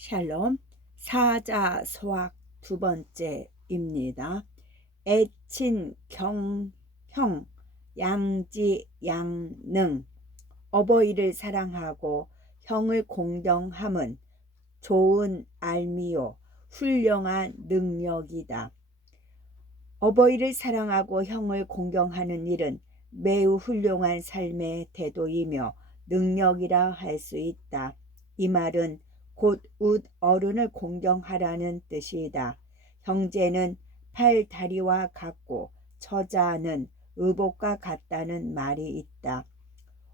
샬롬. 사자 소학 두 번째입니다. 애친 경형 양지 양능. 어버이를 사랑하고 형을 공경함은 좋은 알미요 훌륭한 능력이다. 어버이를 사랑하고 형을 공경하는 일은 매우 훌륭한 삶의 태도이며 능력이라 할 수 있다. 이 말은 곧 어른을 공경하라는 뜻이다. 형제는 팔 다리와 같고 처자는 의복과 같다는 말이 있다.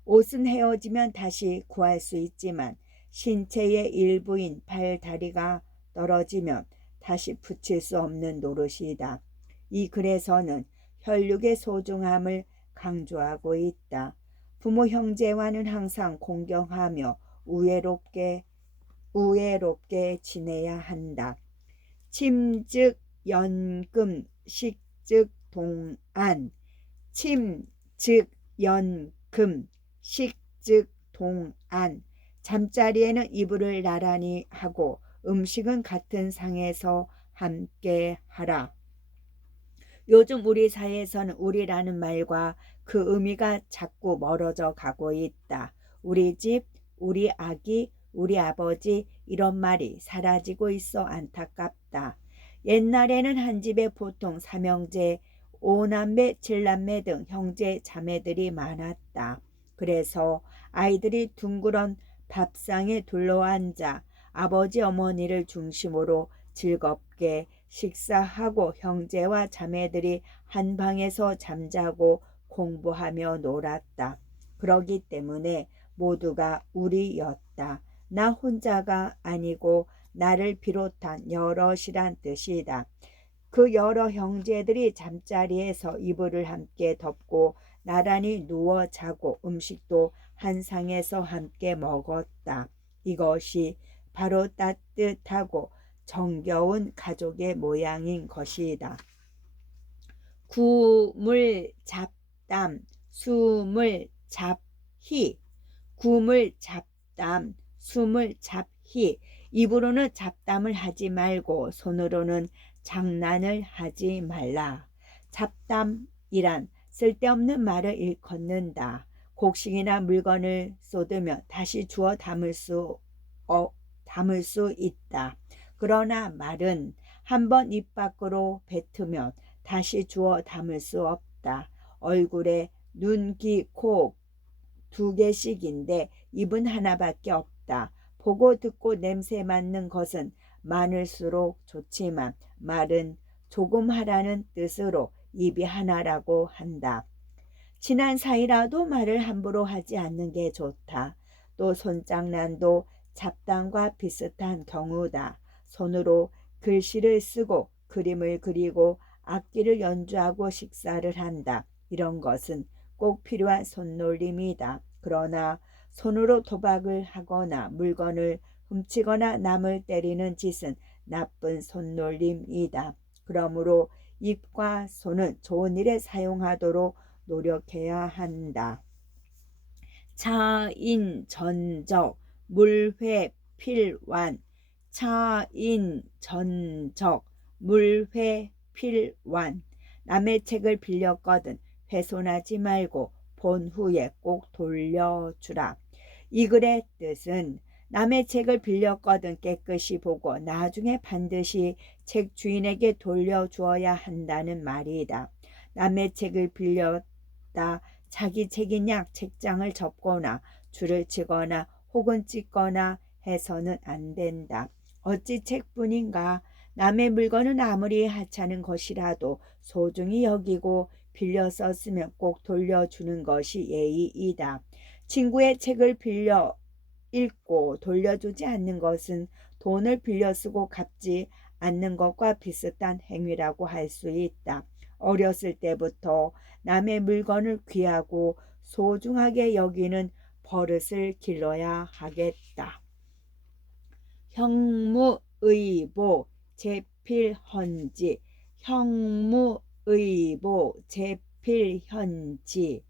옷은 헤어지면 다시 구할 수 있지만 신체의 일부인 팔 다리가 떨어지면 다시 붙일 수 없는 노릇이다. 이 글에서는 혈육의 소중함을 강조하고 있다. 부모 형제와는 항상 공경하며 우애롭게 지내야 한다. 침즉 연금, 식즉 동안. 침즉 연금, 식즉 동안. 잠자리에는 이불을 나란히 하고 음식은 같은 상에서 함께 하라. 요즘 우리 사회에서는 우리라는 말과 그 의미가 자꾸 멀어져 가고 있다. 우리 집, 우리 아기, 우리 아버지 이런 말이 사라지고 있어 안타깝다. 옛날에는 한 집에 보통 삼형제, 오남매, 칠남매 등 형제 자매들이 많았다. 그래서 아이들이 둥그런 밥상에 둘러앉아 아버지 어머니를 중심으로 즐겁게 식사하고 형제와 자매들이 한 방에서 잠자고 공부하며 놀았다. 그러기 때문에 모두가 우리였다. 나 혼자가 아니고 나를 비롯한 여럿이란 뜻이다. 그 여러 형제들이 잠자리에서 이불을 함께 덮고 나란히 누워 자고 음식도 한 상에서 함께 먹었다. 이것이 바로 따뜻하고 정겨운 가족의 모양인 것이다. 구물 잡담, 숨을 잡히. 구물 잡담, 숨을 잡히. 입으로는 잡담을 하지 말고 손으로는 장난을 하지 말라. 잡담이란 쓸데없는 말을 일컫는다. 곡식이나 물건을 쏟으면 다시 주워 담을 수 있다. 그러나 말은 한번 입 밖으로 뱉으면 다시 주워 담을 수 없다. 얼굴에 눈, 귀, 코 두 개씩인데 입은 하나밖에 없다. 보고 듣고 냄새 맡는 것은 많을수록 좋지만 말은 조금 하라는 뜻으로 입이 하나라고 한다. 친한 사이라도 말을 함부로 하지 않는 게 좋다. 또 손장난도 잡담과 비슷한 경우다. 손으로 글씨를 쓰고 그림을 그리고 악기를 연주하고 식사를 한다. 이런 것은 꼭 필요한 손놀림이다. 그러나 손으로 도박을 하거나 물건을 훔치거나 남을 때리는 짓은 나쁜 손놀림이다. 그러므로 입과 손은 좋은 일에 사용하도록 노력해야 한다. 차인전적 물회필완. 차인전적 물회필완. 남의 책을 빌렸거든 훼손하지 말고 본 후에 꼭 돌려주라. 이 글의 뜻은 남의 책을 빌렸거든 깨끗이 보고 나중에 반드시 책 주인에게 돌려주어야 한다는 말이다. 남의 책을 빌렸다 자기 책인 양 책장을 접거나 줄을 치거나 혹은 찢거나 해서는 안 된다. 어찌 책뿐인가. 남의 물건은 아무리 하찮은 것이라도 소중히 여기고 빌려 썼으면 꼭 돌려주는 것이 예의이다. 친구의 책을 빌려 읽고 돌려주지 않는 것은 돈을 빌려 쓰고 갚지 않는 것과 비슷한 행위라고 할 수 있다. 어렸을 때부터 남의 물건을 귀하고 소중하게 여기는 버릇을 길러야 하겠다. 형무의보 제필헌지. 형무의보 제필현지.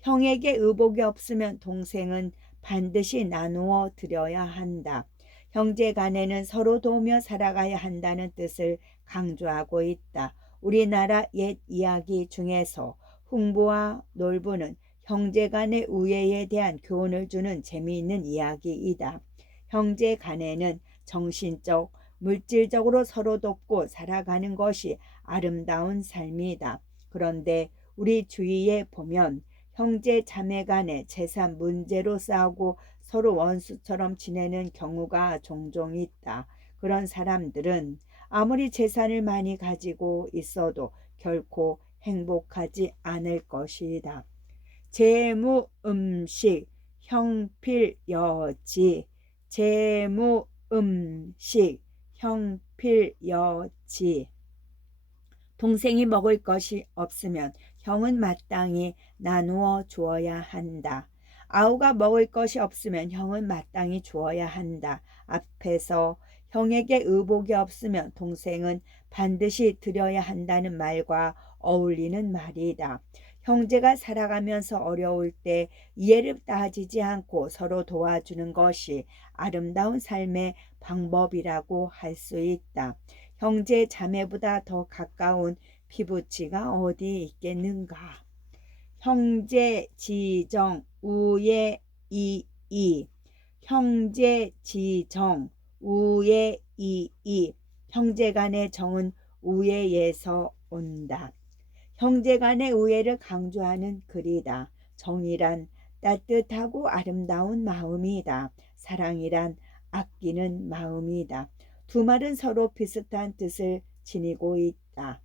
형에게 의복이 없으면 동생은 반드시 나누어 드려야 한다. 형제 간에는 서로 도우며 살아가야 한다는 뜻을 강조하고 있다. 우리나라 옛 이야기 중에서 흥부와 놀부는 형제 간의 우애에 대한 교훈을 주는 재미있는 이야기이다. 형제 간에는 정신적, 물질적으로 서로 돕고 살아가는 것이 아름다운 삶이다. 그런데 우리 주위에 보면 형제 자매 간에 재산 문제로 싸우고 서로 원수처럼 지내는 경우가 종종 있다. 그런 사람들은 아무리 재산을 많이 가지고 있어도 결코 행복하지 않을 것이다. 재무음식 형필여지. 재무음식 형필여지. 동생이 먹을 것이 없으면 형은 마땅히 나누어 주어야 한다. 아우가 먹을 것이 없으면 형은 마땅히 주어야 한다. 앞에서 형에게 의복이 없으면 동생은 반드시 드려야 한다는 말과 어울리는 말이다. 형제가 살아가면서 어려울 때 이해를 따지지 않고 서로 도와주는 것이 아름다운 삶의 방법이라고 할 수 있다. 형제 자매보다 더 가까운 피부치가 어디 있겠는가. 형제 지정 우애 이이. 형제 지정 우애 이이. 형제 간의 정은 우애에서 온다. 형제 간의 우애를 강조하는 글이다. 정이란 따뜻하고 아름다운 마음이다. 사랑이란 아끼는 마음이다. 두 말은 서로 비슷한 뜻을 지니고 있다.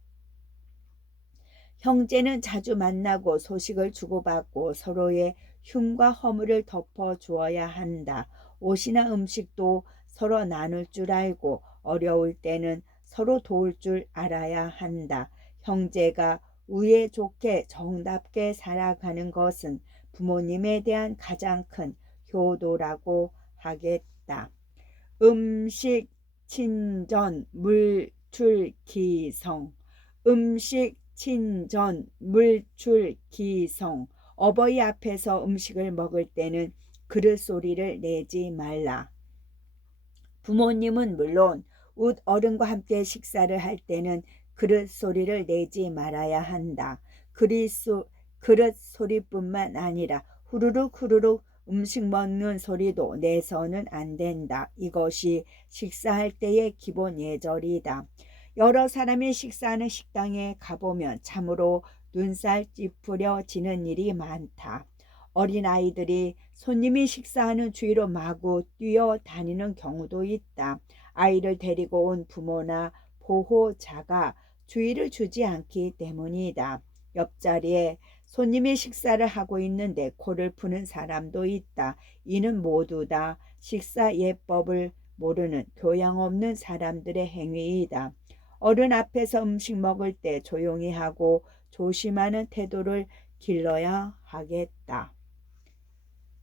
형제는 자주 만나고 소식을 주고받고 서로의 흉과 허물을 덮어주어야 한다. 옷이나 음식도 서로 나눌 줄 알고 어려울 때는 서로 도울 줄 알아야 한다. 형제가 우애 좋게 정답게 살아가는 것은 부모님에 대한 가장 큰 효도라고 하겠다. 음식 친전 물출기성. 음식 친전 물출기성. 어버이 앞에서 음식을 먹을 때는 그릇 소리를 내지 말라. 부모님은 물론 어른과 함께 식사를 할 때는 그릇 소리를 내지 말아야 한다. 그릇 소리뿐만 아니라 후루룩 후루룩 음식 먹는 소리도 내서는 안 된다. 이것이 식사할 때의 기본 예절이다. 여러 사람이 식사하는 식당에 가보면 참으로 눈살 찌푸려지는 일이 많다. 어린아이들이 손님이 식사하는 주위로 마구 뛰어다니는 경우도 있다. 아이를 데리고 온 부모나 보호자가 주의를 주지 않기 때문이다. 옆자리에 손님이 식사를 하고 있는데 코를 푸는 사람도 있다. 이는 모두 다 식사 예법을 모르는 교양 없는 사람들의 행위이다. 어른 앞에서 음식 먹을 때 조용히 하고 조심하는 태도를 길러야 하겠다.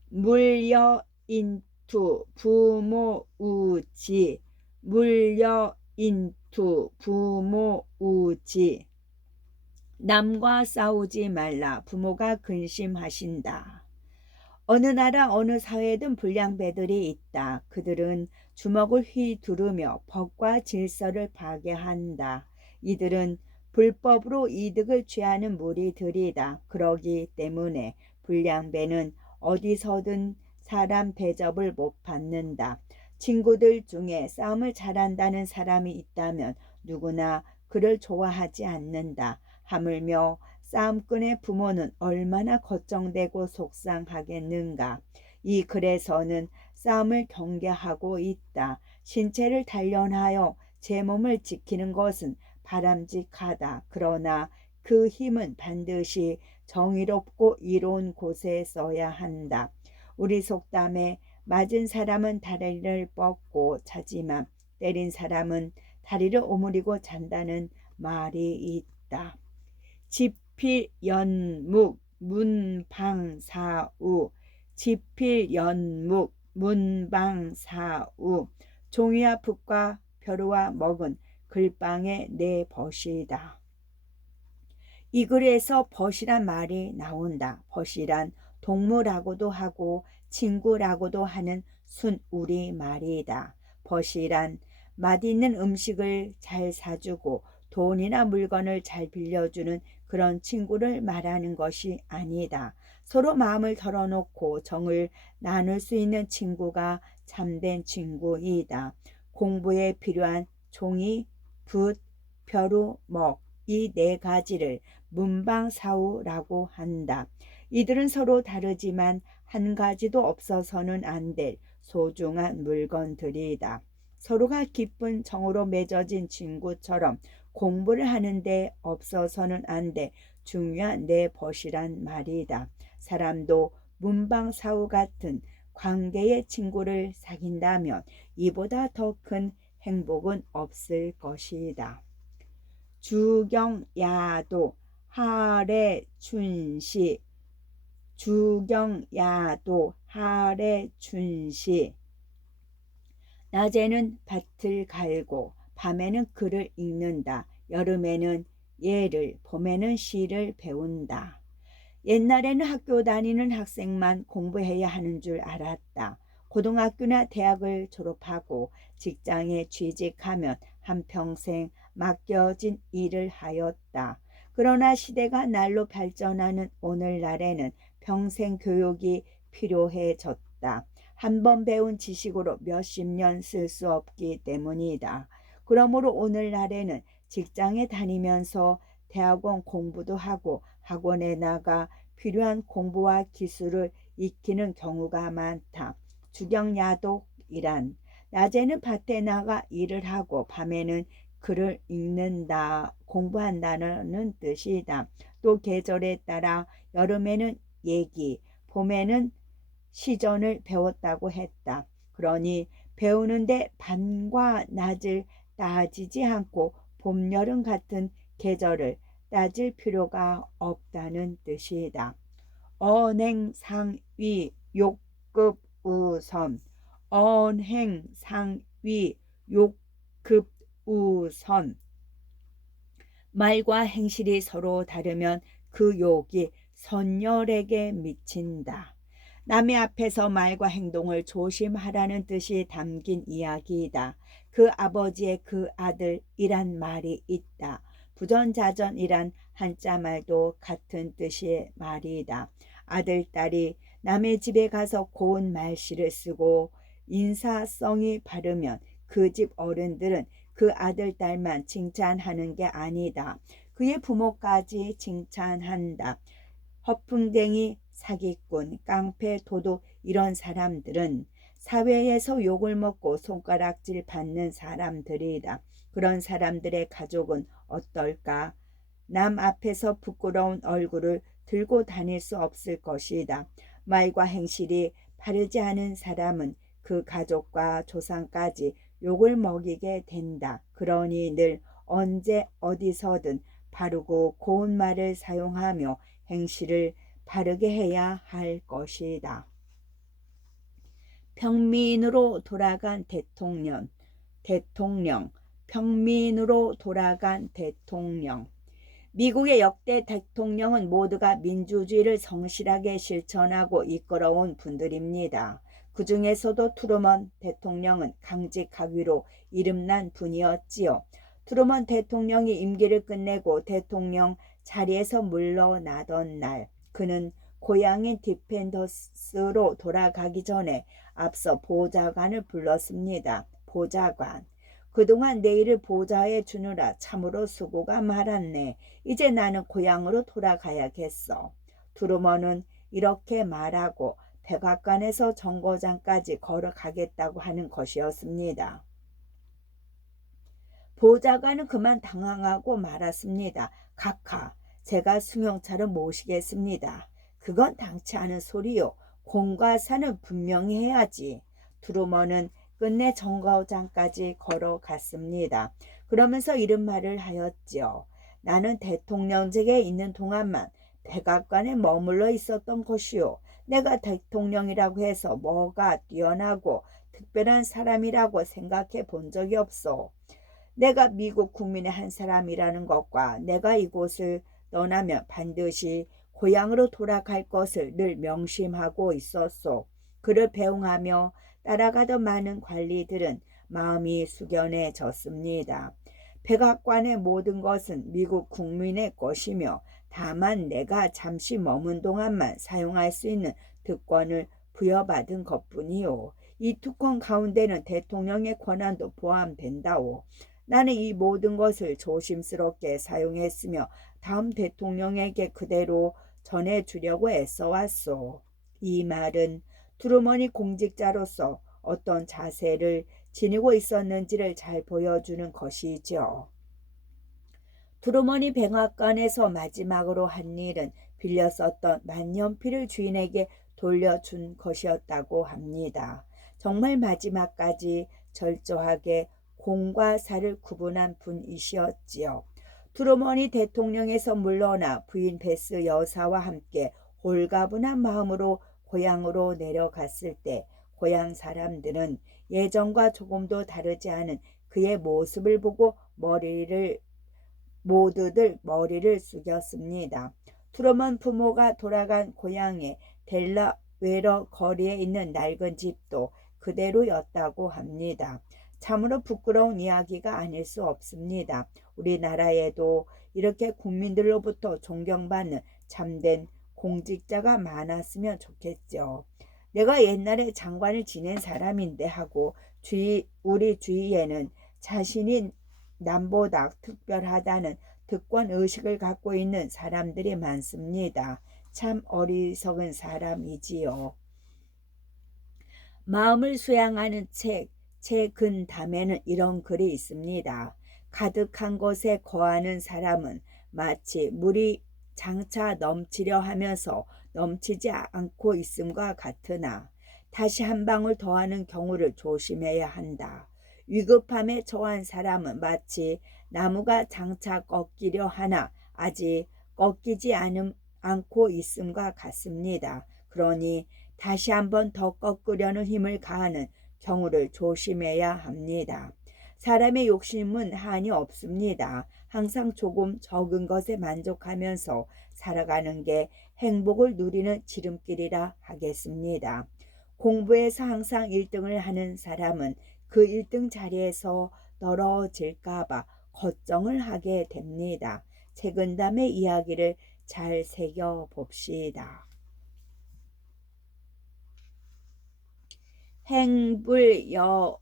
물려인투 부모우지. 물려인투 부모우지. 남과 싸우지 말라. 부모가 근심하신다. 어느 나라 어느 사회에든 불량배들이 있다. 그들은 주먹을 휘두르며 법과 질서를 파괴한다. 이들은 불법으로 이득을 취하는 무리들이다. 그러기 때문에 불량배는 어디서든 사람 대접을 못 받는다. 친구들 중에 싸움을 잘한다는 사람이 있다면 누구나 그를 좋아하지 않는다. 하물며 싸움꾼의 부모는 얼마나 걱정되고 속상하겠는가. 이 글에서는 싸움을 경계하고 있다. 신체를 단련하여 제 몸을 지키는 것은 바람직하다. 그러나 그 힘은 반드시 정의롭고 이로운 곳에 써야 한다. 우리 속담에 맞은 사람은 다리를 뻗고 자지만 때린 사람은 다리를 오므리고 잔다는 말이 있다. 지필연묵 문방사우. 지필연묵 문방사우. 종이와 붓과 벼루와 먹은 글방에 내 벗이다. 이 글에서 벗이란 말이 나온다. 벗이란 동무라고도 하고 친구라고도 하는 순우리 말이다. 벗이란 맛있는 음식을 잘 사주고 돈이나 물건을 잘 빌려주는 그런 친구를 말하는 것이 아니다. 서로 마음을 털어놓고 정을 나눌 수 있는 친구가 참된 친구이다. 공부에 필요한 종이, 붓, 벼루, 먹, 이 네 가지를 문방사우라고 한다. 이들은 서로 다르지만 한 가지도 없어서는 안 될 소중한 물건들이다. 서로가 깊은 정으로 맺어진 친구처럼 공부를 하는데 없어서는 안 돼 중요한 내 벗이란 말이다. 사람도 문방사우 같은 관계의 친구를 사귄다면 이보다 더 큰 행복은 없을 것이다. 주경야도 하래춘시 주경야도 하래춘시 낮에는 밭을 갈고 밤에는 글을 읽는다. 여름에는 예를, 봄에는 시를 배운다. 옛날에는 학교 다니는 학생만 공부해야 하는 줄 알았다. 고등학교나 대학을 졸업하고 직장에 취직하면 한평생 맡겨진 일을 하였다. 그러나 시대가 날로 발전하는 오늘날에는 평생 교육이 필요해졌다. 한 번 배운 지식으로 몇십 년 쓸 수 없기 때문이다. 그러므로 오늘날에는 직장에 다니면서 대학원 공부도 하고 학원에 나가 필요한 공부와 기술을 익히는 경우가 많다. 주경야독이란 낮에는 밭에 나가 일을 하고 밤에는 글을 읽는다, 공부한다는 뜻이다. 또 계절에 따라 여름에는 예기, 봄에는 시전을 배웠다고 했다. 그러니 배우는데 밤과 낮을 따지지 않고 봄, 여름 같은 계절을 따질 필요가 없다는 뜻이다. 언행상위 욕급 우선 언행상위 욕급 우선 말과 행실이 서로 다르면 그 욕이 선열에게 미친다. 남의 앞에서 말과 행동을 조심하라는 뜻이 담긴 이야기이다. 그 아버지의 그 아들이란 말이 있다. 부전자전이란 한자말도 같은 뜻의 말이다. 아들, 딸이 남의 집에 가서 고운 말씨를 쓰고 인사성이 바르면 그 집 어른들은 그 아들, 딸만 칭찬하는 게 아니다. 그의 부모까지 칭찬한다. 허풍쟁이, 사기꾼, 깡패, 도둑 이런 사람들은 사회에서 욕을 먹고 손가락질 받는 사람들이다. 그런 사람들의 가족은 어떨까? 남 앞에서 부끄러운 얼굴을 들고 다닐 수 없을 것이다. 말과 행실이 바르지 않은 사람은 그 가족과 조상까지 욕을 먹이게 된다. 그러니 늘 언제 어디서든 바르고 고운 말을 사용하며 행실을 바르게 해야 할 것이다. 평민으로 돌아간 대통령, 평민으로 돌아간 대통령. 미국의 역대 대통령은 모두가 민주주의를 성실하게 실천하고 이끌어온 분들입니다. 그 중에서도 트루먼 대통령은 강직하기로 이름난 분이었지요. 트루먼 대통령이 임기를 끝내고 대통령 자리에서 물러나던 날, 그는 고향인 디펜더스로 돌아가기 전에 앞서 보좌관을 불렀습니다. 보좌관. 그동안 내 일을 보좌해 주느라 참으로 수고가 많았네. 이제 나는 고향으로 돌아가야겠어. 트루먼은 이렇게 말하고 백악관에서 정거장까지 걸어가겠다고 하는 것이었습니다. 보좌관은 그만 당황하고 말았습니다. 각하, 제가 승용차를 모시겠습니다. 그건 당치 않은 소리요. 공과사는 분명히 해야지. 트루먼은 끝내 정거장까지 걸어갔습니다. 그러면서 이런 말을 하였지요. 나는 대통령직에 있는 동안만 백악관에 머물러 있었던 것이요. 내가 대통령이라고 해서 뭐가 뛰어나고 특별한 사람이라고 생각해 본 적이 없어. 내가 미국 국민의 한 사람이라는 것과 내가 이곳을 떠나면 반드시 고향으로 돌아갈 것을 늘 명심하고 있었소. 그를 배웅하며 따라가던 많은 관리들은 마음이 숙연해졌습니다. 백악관의 모든 것은 미국 국민의 것이며 다만 내가 잠시 머문 동안만 사용할 수 있는 특권을 부여받은 것뿐이요. 이 특권 가운데는 대통령의 권한도 포함된다오. 나는 이 모든 것을 조심스럽게 사용했으며 다음 대통령에게 그대로 전해주려고 애써왔소. 이 말은 트루먼이 공직자로서 어떤 자세를 지니고 있었는지를 잘 보여주는 것이죠. 트루먼이 백악관에서 마지막으로 한 일은 빌려 썼던 만년필을 주인에게 돌려준 것이었다고 합니다. 정말 마지막까지 철저하게 공과 사를 구분한 분이시었지요. 트루먼이 대통령에서 물러나 부인 베스 여사와 함께 홀가분한 마음으로 고향으로 내려갔을 때 고향 사람들은 예전과 조금도 다르지 않은 그의 모습을 보고 모두들 머리를 숙였습니다. 트루먼 부모가 돌아간 고향의 델라웨러 거리에 있는 낡은 집도 그대로였다고 합니다. 참으로 부끄러운 이야기가 아닐 수 없습니다. 우리나라에도 이렇게 국민들로부터 존경받는 참된 공직자가 많았으면 좋겠죠. 내가 옛날에 장관을 지낸 사람인데 하고 우리 주위에는 자신이 남보다 특별하다는 특권 의식을 갖고 있는 사람들이 많습니다. 참 어리석은 사람이지요. 마음을 수양하는 책 근담에는 이런 글이 있습니다. 가득한 곳에 거하는 사람은 마치 물이 장차 넘치려 하면서 넘치지 않고 있음과 같으나 다시 한 방울 더하는 경우를 조심해야 한다. 위급함에 처한 사람은 마치 나무가 장차 꺾이려 하나 아직 꺾이지 않고 있음과 같습니다. 그러니 다시 한번 더 꺾으려는 힘을 가하는 경우를 조심해야 합니다. 사람의 욕심은 한이 없습니다. 항상 조금 적은 것에 만족하면서 살아가는 게 행복을 누리는 지름길이라 하겠습니다. 공부에서 항상 1등을 하는 사람은 그 1등 자리에서 떨어질까봐 걱정을 하게 됩니다. 책은담의 이야기를 잘 새겨봅시다. 행불여언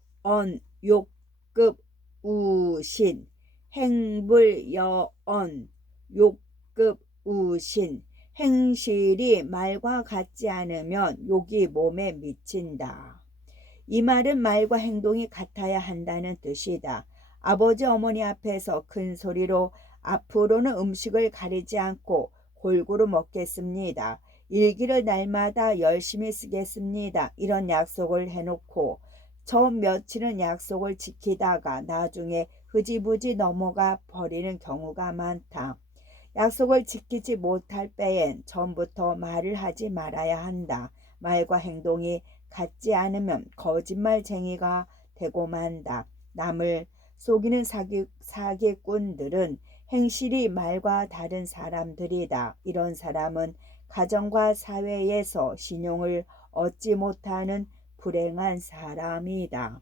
욕급 우신 행불여언 욕급 우신 행실이 말과 같지 않으면 욕이 몸에 미친다. 이 말은 말과 행동이 같아야 한다는 뜻이다. 아버지 어머니 앞에서 큰 소리로 앞으로는 음식을 가리지 않고 골고루 먹겠습니다. 일기를 날마다 열심히 쓰겠습니다. 이런 약속을 해놓고 처음 며칠은 약속을 지키다가 나중에 흐지부지 넘어가 버리는 경우가 많다. 약속을 지키지 못할 때엔 처음부터 말을 하지 말아야 한다. 말과 행동이 같지 않으면 거짓말쟁이가 되고 만다. 남을 속이는 사기꾼들은 행실이 말과 다른 사람들이다. 이런 사람은 가정과 사회에서 신용을 얻지 못하는 불행한 사람이다.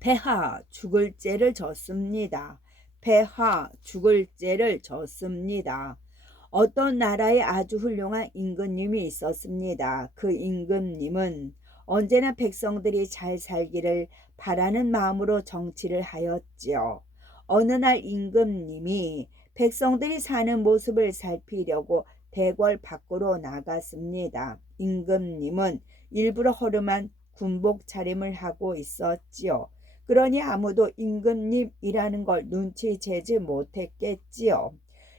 폐하 죽을 죄를 졌습니다. 폐하 죽을 죄를 졌습니다. 어떤 나라에 아주 훌륭한 임금님이 있었습니다. 그 임금님은 언제나 백성들이 잘 살기를 바라는 마음으로 정치를 하였지요. 어느 날 임금님이 백성들이 사는 모습을 살피려고 대궐 밖으로 나갔습니다. 임금님은 일부러 허름한 군복 차림을 하고 있었지요. 그러니 아무도 임금님이라는 걸 눈치채지 못했겠지요.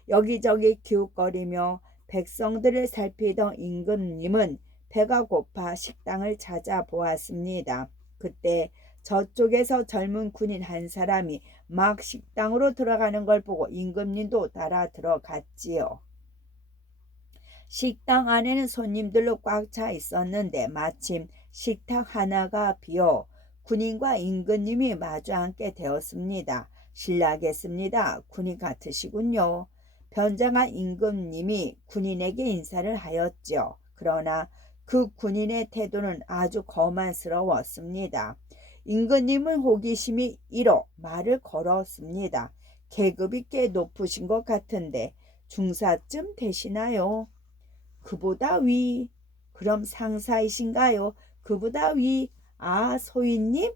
여기저기 기웃거리며 백성들을 살피던 임금님은 배가 고파 식당을 찾아보았습니다. 그때 저쪽에서 젊은 군인 한 사람이 막 식당으로 들어가는 걸 보고 임금님도 따라 들어갔지요. 식당 안에는 손님들로 꽉 차 있었는데 마침 식탁 하나가 비어 군인과 임금님이 마주 앉게 되었습니다. 실례하겠습니다. 군인 같으시군요. 변장한 임금님이 군인에게 인사를 하였죠. 그러나 그 군인의 태도는 아주 거만스러웠습니다. 임금님은 호기심이 일어 말을 걸었습니다. 계급이 꽤 높으신 것 같은데 중사쯤 되시나요? 그보다 위. 그럼 상사이신가요? 그보다 위. 아, 소위님?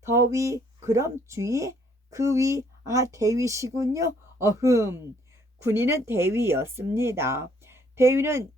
더 위. 그럼 주위? 그 위. 아, 대위시군요. 어흠. 군인은 대위였습니다. 대위는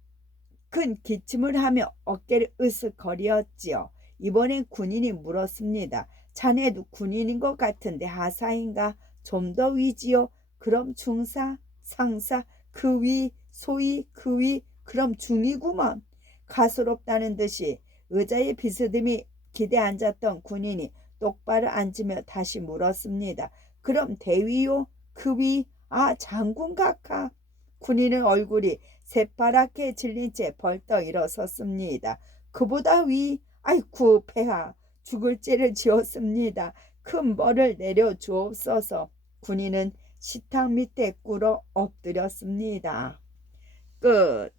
큰 기침을 하며 어깨를 으쓱거렸지요. 이번엔 군인이 물었습니다. 자네도 군인인 것 같은데 하사인가? 좀 더 위지요. 그럼 중사, 상사, 그 위, 소위, 그 위, 그럼 중이구먼. 가소롭다는 듯이 의자에 비스듬히 기대 앉았던 군인이 똑바로 앉으며 다시 물었습니다. 그럼 대위요? 그 위? 아, 장군 각하. 군인의 얼굴이 새파랗게 질린 채 벌떡 일어섰습니다. 그보다 위, 아이쿠 폐하, 죽을 죄를 지었습니다. 큰 벌을 내려 주옵소서. 군인은 식탁 밑에 꿇어 엎드렸습니다. 끝.